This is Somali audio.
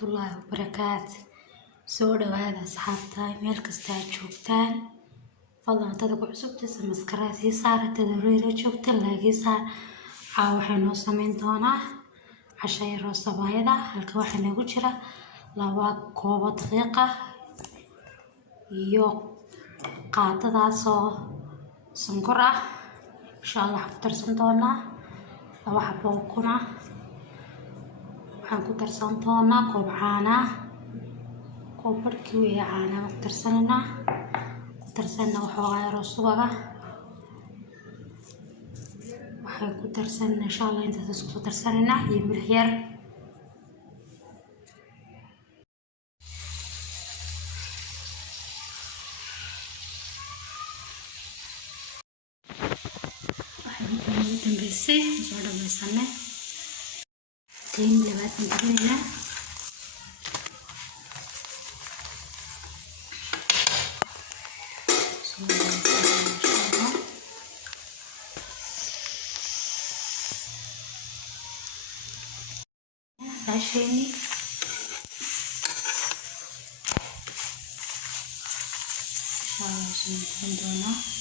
waraxmatullaahi wabarakaatu. Soo dhawaada asxaabta meel kasta aad joogtaan. Fadlan tada ku cusubta subscribe si saaratada reero joogta laagisa. Waxay noo sameyn doonaa casho yar oo sabaayada. Halka waxaa nagu jira 2 koob daqiiqa iyo qaadadaas oo sonkor ah. insha Allah ku darsan doonaa 2 xabo ukun ah. waxaan ku darsan doonaa koob caano ah, koob barkii weeye caano ku darsanaa waxoogaa yar oo subag ah. waxaan ku darsanaa insha Allah intaas isku darsanaa iyo milix yar. waxaan ku dambeysay soo dhamaysanay tiin labaatan daqiiqo عشاني إن شاء الله عندنا